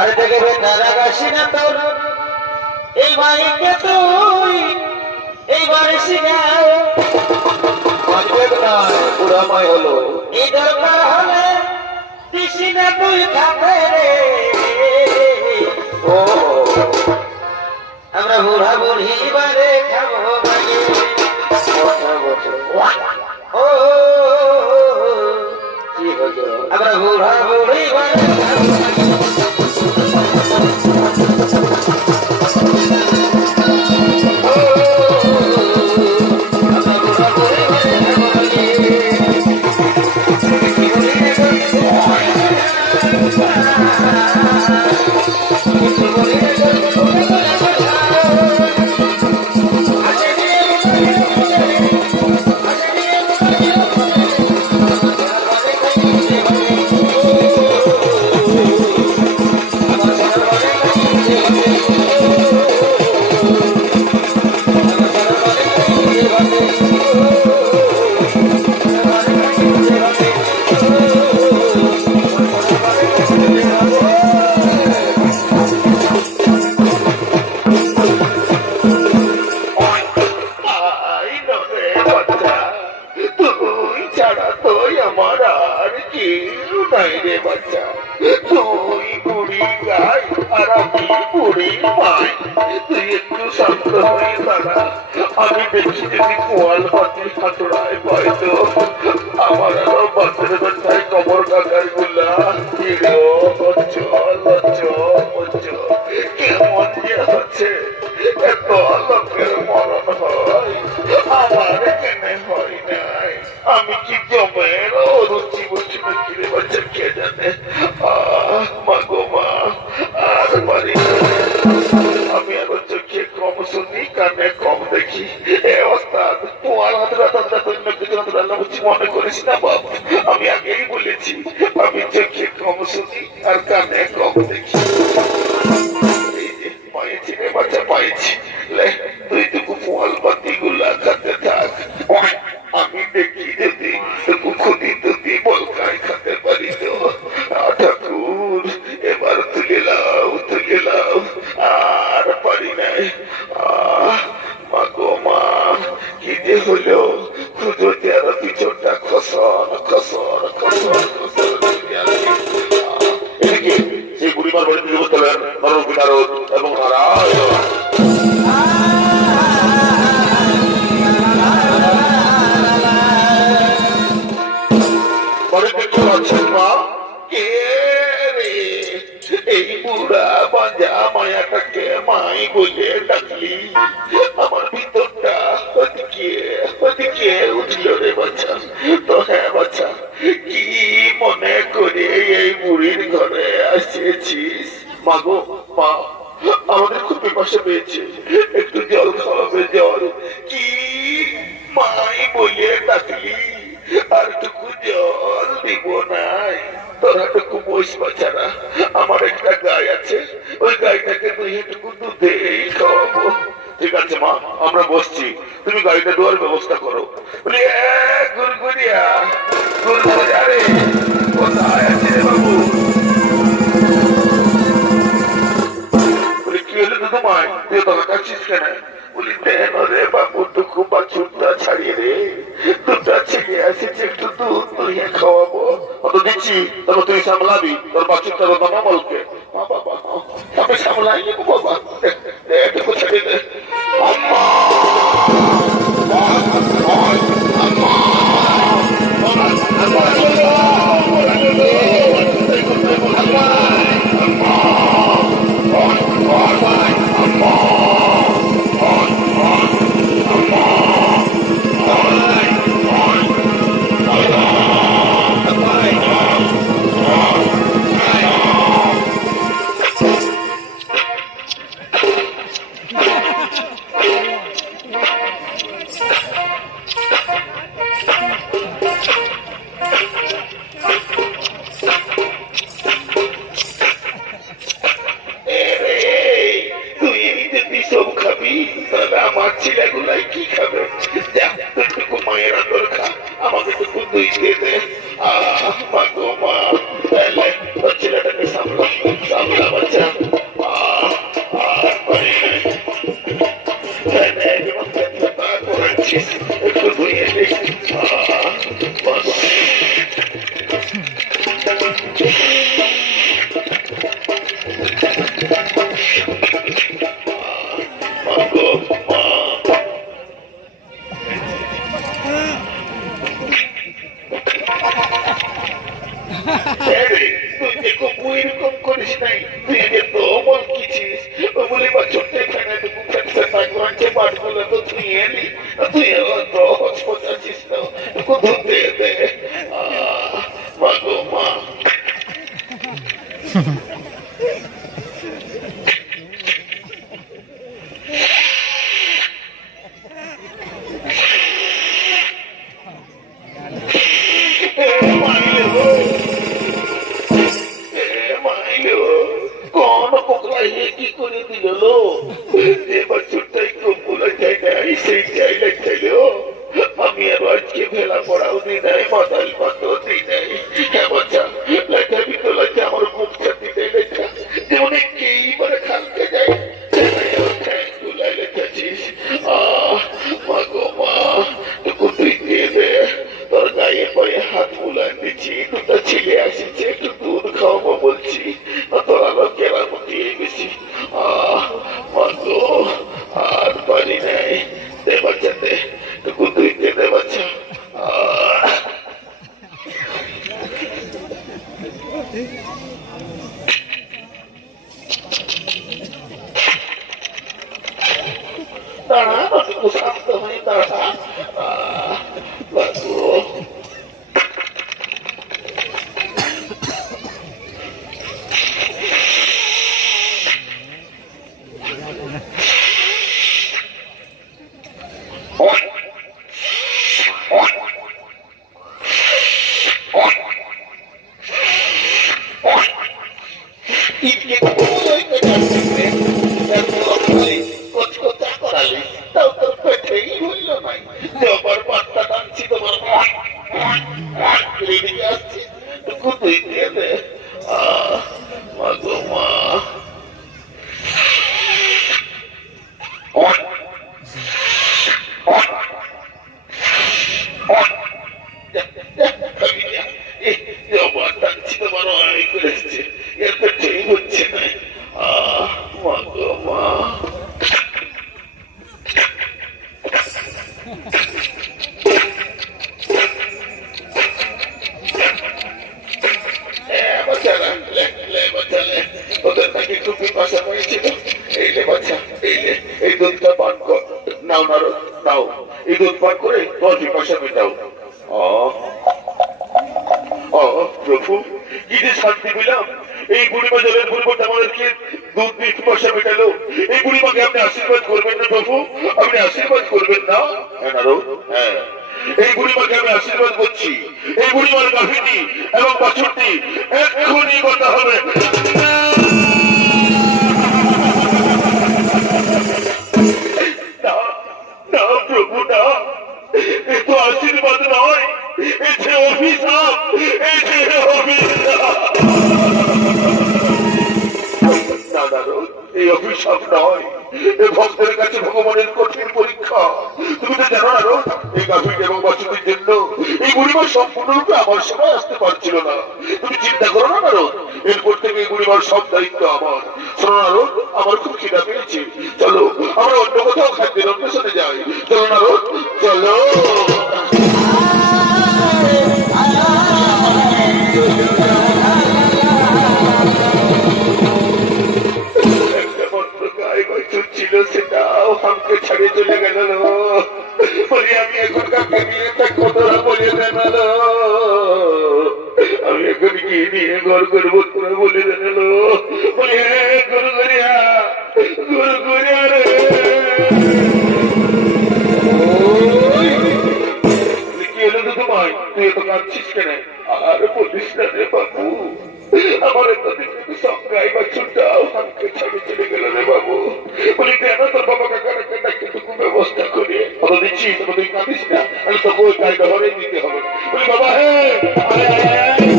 আরে দেখে বেটা গাছি না তোর এই ভাইকে তুই এই বাড়ি গাও অনেক নয় পুরাময় হলো এই দরকার হলে দিছি না তুই খাবে রে ও আমরা বুড়া বুড়ি বারে খাবো ও কি হলো আমরা বুড়া বুড়ি বারে আমি দেখছি যদি কোয়াল হাতে হাতড়ায় পাইতো আমার আরো বাচ্চার বাচ্চায় কবর কাকার গুলা কেমন যে হচ্ছে এত লোকের মরণ হয় আমার কেনে হয় নাই আমি কি জমের রুচি বুঝি নাকি রে বাচ্চা কে জানে মা গো মা আর পারি আমি আরো চোখে কম শুনি কানে কম দেখি এ ওস্তাদ তোমার মনে করিস না বাপ আমি আগেই বলেছি আমি চোখে কম শুনি আর কানে কম দেখি পাইছি রে বাচ্চা পাইছি তুই টুকু ফল বাতি গুলা খাতে থাক আমি দেখি যদি টুকু খুদি টুদি বলকায় খাতে পারি তো ঠাকুর এবার তুলে লাও আর পারি নাই মা গো মা কি যে হলো খুঁজোতে আরো পিছনটা খসর এদিকে সেই বুড়িমার বাড়িতে যুবক হলেন নরক বিনারদ এবং নারায়ণ বাড়িতে কেউ আছেন মা কে রে এই বুড়া বাজা মায়াটাকে মাই বলে ডাকলি আমার ভিতরটা ওদিকে উঠল রে বাচ্চা তো হ্যাঁ বাচ্চা কি মনে করে এই বুড়ির ঘরে আসিয়েছিস মাগো মা আমাদের খুব পিপাসা পেয়েছে একটু জল খাওয়াবে জল কি মাই বলে ডাকলি আর টুকু জল দিব নাই তোরা টুকু বইস বাচ্চারা আমার একটা গাই আছে ওই গাইটাকে দুই টুকু দুধেই খাওয়াবো ঠিক আছে মা আমরা বসছি তুমি গাড়িটা দেওয়ার ব্যবস্থা করো বলি গুরগুরিয়া রে কোথায় আছে রে বাবু বলি কি হলো তো তোমায় তুই তোকে কাছিস কেন বলি দেন রে বাবু টুকু বাছুরটা ছাড়িয়ে রে দুধটা ছেড়ে আসিছে একটু দুধ তুইয়ে খাওয়াবো অত দিচ্ছি তারপর তুই সামলাবি তোর বাছুরটা রোদামা বলকে মা বাবা আমি সামলাই নেবো বাবা একটু ছেড়ে দে আম্মা আমার ছেলেগুলাই কি খাবে? একটুকু মায়ের আদর খা, আমাকে টুকু দুই দিয়ে দে। মা গো মা, তাহলে তোর ছেলেটাকে সামলা সামলা বাচ্চা। আর পারি করেছিস একটু ধুয়ে দে। কি করে দিল লো? এবার ছোট্টাই কম্পুলা চাই নাই, সেই চাইলে চাইলেও আমি আর আজকে ভেলা পড়াও দিই নাই, মাতাল পাতাও দিই নাই। হ্যাঁ বাচ্চা, লাইটা ভিতর লাইটা আমার মুখ ছাড়তে দেয় লাইটা, যেমন কেই মানে খালতে যায় তুলাই লেখাছিস। মা গো মা, টুকু তুই দিয়ে দে, তোর গায়ে পায়ে হাত বুলাই দিচ্ছি, দুটা ছেলে আসিছে, একটু দুধ খাওয়াবো বলছি, তোর আলো কেরামো দিয়ে গেছি। মা গো, আর পারি নাই, দে বাচ্চা দে, টুকু তুই দিয়ে দে বাচ্চা। দাঁড়া, টুকু শান্ত হয়ে দাঁড়া। বাবু প্রভু, কি যে শান্তি পেলাম। এই বুড়িমা জলের পরিবর্তে আমাদেরকে দুধ দিয়ে পয়সা মেটালো। এই বুড়িমাকে আপনি আশীর্বাদ করবেন না প্রভু? আপনি আশীর্বাদ করবেন না? হ্যাঁ, এই বুড়িমাকে আমি আশীর্বাদ করছি। এই বুড়িমার গাভীটি এবং বাছুরটি এক্ষুনি কথা হবে। না প্রভু না, এ তো আশীর্বাদ নয়, এ যে অভিশাপ, এ যে অভিশাপ। না নারদ, এই অভিশাপ নয়, এ ভক্তের কাছে ভগবানের কঠিন পরীক্ষা। তুমি তো জানো নারদ, এই গাভীর এবং বাছুরের জন্য এই বুড়িমা সম্পূর্ণরূপে আমার সময় আসতে পারছিল না। তুমি চিন্তা করো না নারদ, এরপর থেকে এই বুড়িমার সব দায়িত্ব আমার। শোনো নারদ, আমার খুব খিদা পেয়েছে, চলো আমরা অন্য কোথাও খাদ্যের অন্বেষণে যাই। চলো নারদ, চলো। ছিল সেটাও আমাকে ছাড়িয়ে চলে গেল। বলি আমি এখন কাকে নিয়ে কতটা বলে জানালো, আমি এখন গিয়ে নিয়ে ঘর করবো তোরা বলে জানালো। বলি গরু গড়িয়া, গরু গড়িয়া রে, কি এলো তো তোমায়? তুই এত কাঁদছিস কেন? আর বলিস না রে বাবু, আমার এতদিন সংজ্ঞাই বাছুরটাও আমাকে ছাড়িয়ে চলে গেল রে বাবু। বলি কেন তোর বাবা কাকাকে ডাকতে টুকু দিচ্ছি তবে তুই কাঁদিস না, আমি তোকে ওই গাড়িটা ধরে দিতে হবে। বলি বাবা হে আয় আয় আয় আয়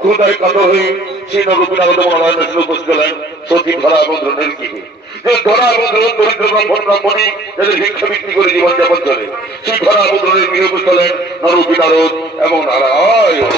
ক্ষুদায় কাতর হয়ে সেই নরপিনাগত মহারাজের কাছে উপস্থিত হলেন সতী ধরা বন্ধনের গৃহে। যে ধরা বন্ধন দরিদ্র ব্রাহ্মণ ব্রাহ্মণী যাদের ভিক্ষা বিক্রি করে জীবনযাপন চলে, সেই ধরা বন্ধনের গৃহে উপস্থিত হলেন নরপিনারদ এবং নারায়ণ।